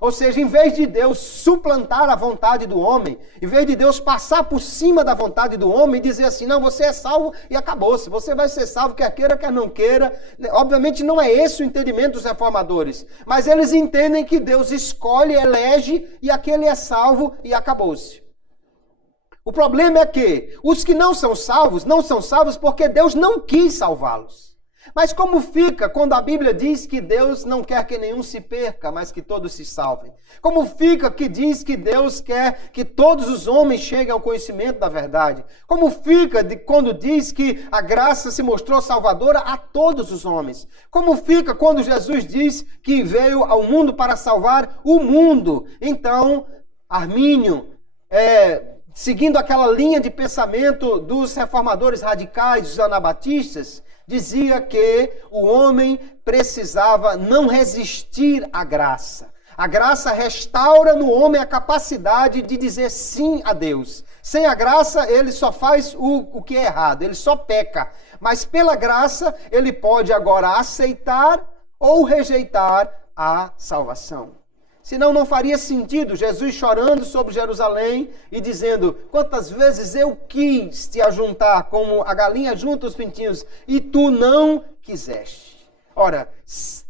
Ou seja, em vez de Deus suplantar a vontade do homem, em vez de Deus passar por cima da vontade do homem e dizer assim: não, você é salvo e acabou-se, você vai ser salvo quer queira, quer não queira. Obviamente não é esse o entendimento dos reformadores, mas eles entendem que Deus escolhe, elege e aquele é salvo e acabou-se. O problema é que os que não são salvos porque Deus não quis salvá-los. Mas como fica quando a Bíblia diz que Deus não quer que nenhum se perca, mas que todos se salvem? Como fica que diz que Deus quer que todos os homens cheguem ao conhecimento da verdade? Como fica quando diz que a graça se mostrou salvadora a todos os homens? Como fica quando Jesus diz que veio ao mundo para salvar o mundo? Então, Armínio, seguindo aquela linha de pensamento dos reformadores radicais, dos anabatistas, dizia que o homem precisava não resistir à graça. A graça restaura no homem a capacidade de dizer sim a Deus. Sem a graça, ele só faz o que é errado, ele só peca. Mas pela graça, ele pode agora aceitar ou rejeitar a salvação. Senão não faria sentido Jesus chorando sobre Jerusalém e dizendo: quantas vezes eu quis te ajuntar como a galinha junta os pintinhos e tu não quiseste. Ora,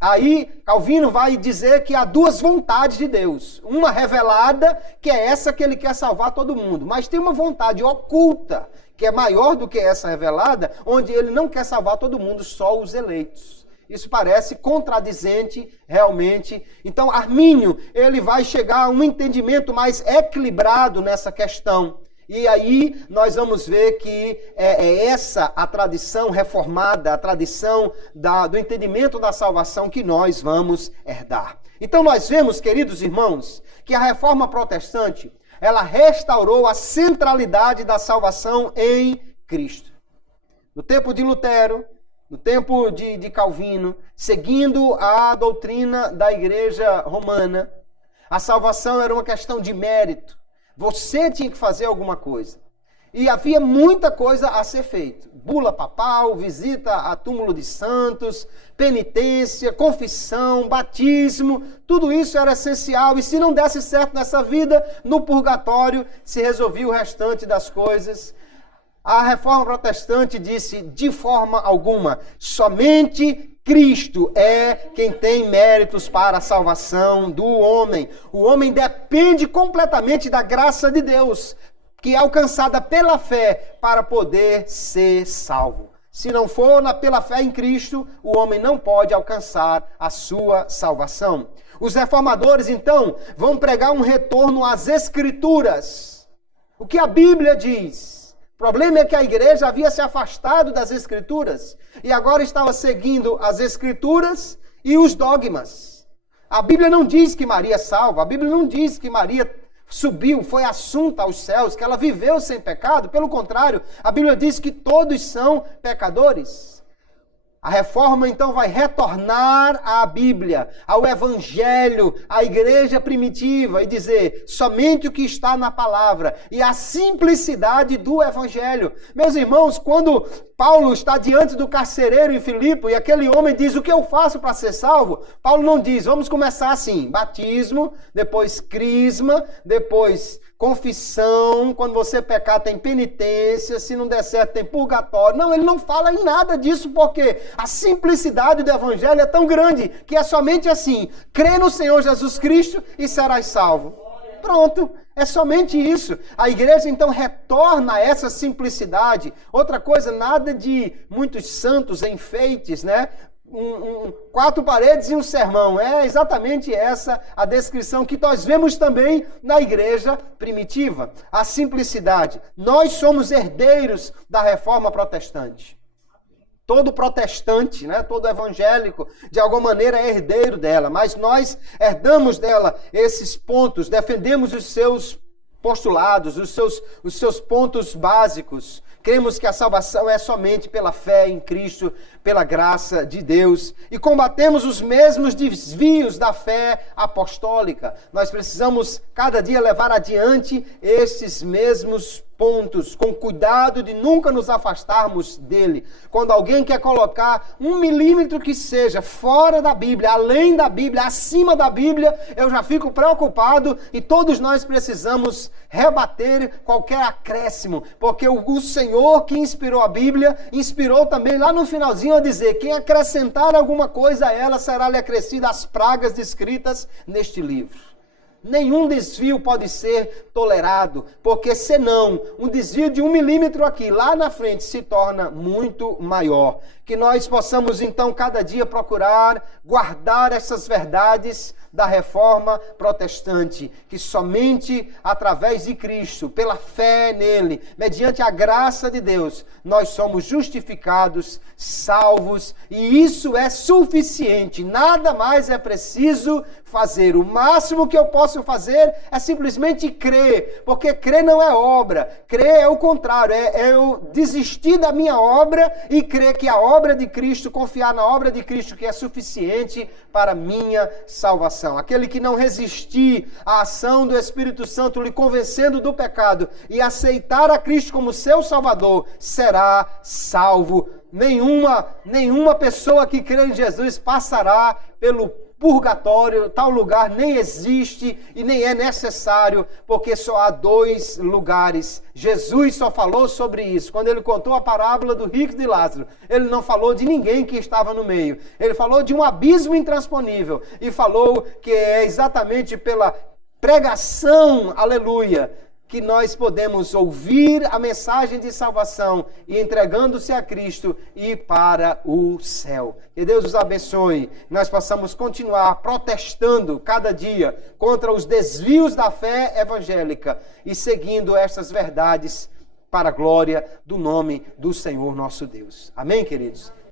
aí Calvino vai dizer que há duas vontades de Deus. Uma revelada, que é essa que ele quer salvar todo mundo. Mas tem uma vontade oculta, que é maior do que essa revelada, onde ele não quer salvar todo mundo, só os eleitos. Isso parece contradizente, realmente. Então, Armínio, ele vai chegar a um entendimento mais equilibrado nessa questão. E aí, nós vamos ver que é essa a tradição reformada, a tradição do entendimento da salvação que nós vamos herdar. Então, nós vemos, queridos irmãos, que a reforma protestante, ela restaurou a centralidade da salvação em Cristo. No tempo de Lutero, no tempo de Calvino, seguindo a doutrina da igreja romana, a salvação era uma questão de mérito. Você tinha que fazer alguma coisa. E havia muita coisa a ser feita. Bula papal, visita a túmulo de santos, penitência, confissão, batismo, tudo isso era essencial. E se não desse certo nessa vida, no purgatório se resolvia o restante das coisas. A reforma protestante disse: de forma alguma, somente Cristo é quem tem méritos para a salvação do homem. O homem depende completamente da graça de Deus, que é alcançada pela fé para poder ser salvo. Se não for pela fé em Cristo, o homem não pode alcançar a sua salvação. Os reformadores, então, vão pregar um retorno às Escrituras. O que a Bíblia diz? O problema é que a igreja havia se afastado das Escrituras e agora estava seguindo as Escrituras e os dogmas. A Bíblia não diz que Maria é salva, a Bíblia não diz que Maria subiu, foi assunta aos céus, que ela viveu sem pecado. Pelo contrário, a Bíblia diz que todos são pecadores. A reforma, então, vai retornar à Bíblia, ao Evangelho, à igreja primitiva e dizer somente o que está na palavra e a simplicidade do Evangelho. Meus irmãos, quando Paulo está diante do carcereiro em Filipe e aquele homem diz: o que eu faço para ser salvo? Paulo não diz: vamos começar assim, batismo, depois crisma, depois confissão, quando você pecar tem penitência, se não der certo tem purgatório. Não, ele não fala em nada disso, porque a simplicidade do Evangelho é tão grande que é somente assim: crê no Senhor Jesus Cristo e serás salvo. Pronto, é somente isso. A igreja então retorna a essa simplicidade. Outra coisa, nada de muitos santos, enfeites, né? 4 paredes e um sermão. É exatamente essa a descrição que nós vemos também na igreja primitiva. A simplicidade. Nós somos herdeiros da reforma protestante. Todo protestante, né, todo evangélico, de alguma maneira é herdeiro dela, mas nós herdamos dela esses pontos, defendemos os seus postulados, os seus pontos básicos. Cremos que a salvação é somente pela fé em Cristo, pela graça de Deus. E combatemos os mesmos desvios da fé apostólica. Nós precisamos cada dia levar adiante esses mesmos pontos, com cuidado de nunca nos afastarmos dele. Quando alguém quer colocar 1 milímetro que seja fora da Bíblia, além da Bíblia, acima da Bíblia, eu já fico preocupado e todos nós precisamos rebater qualquer acréscimo, porque o Senhor que inspirou a Bíblia, inspirou também lá no finalzinho a dizer: quem acrescentar alguma coisa a ela, será-lhe acrescida as pragas descritas neste livro. Nenhum desvio pode ser tolerado, porque senão um desvio de 1 milímetro aqui, lá na frente, se torna muito maior. Que nós possamos então cada dia procurar guardar essas verdades da reforma protestante, que somente através de Cristo, pela fé nele, mediante a graça de Deus, nós somos justificados, salvos, e isso é suficiente. Nada mais é preciso fazer. O máximo que eu posso fazer é simplesmente crer, porque crer não é obra, crer é o contrário, é eu desistir da minha obra e crer que a obra de Cristo, confiar na obra de Cristo, que é suficiente para minha salvação. Aquele que não resistir à ação do Espírito Santo lhe convencendo do pecado e aceitar a Cristo como seu Salvador, será salvo. Nenhuma pessoa que crê em Jesus passará pelo purgatório. Tal lugar nem existe e nem é necessário, porque só há 2 lugares. Jesus só falou sobre isso. Quando ele contou a parábola do rico e de Lázaro, ele não falou de ninguém que estava no meio. Ele falou de um abismo intransponível e falou que é exatamente pela pregação, aleluia, que nós podemos ouvir a mensagem de salvação e entregando-se a Cristo ir para o céu. Que Deus os abençoe. Nós possamos continuar protestando cada dia contra os desvios da fé evangélica e seguindo estas verdades para a glória do nome do Senhor nosso Deus. Amém, queridos?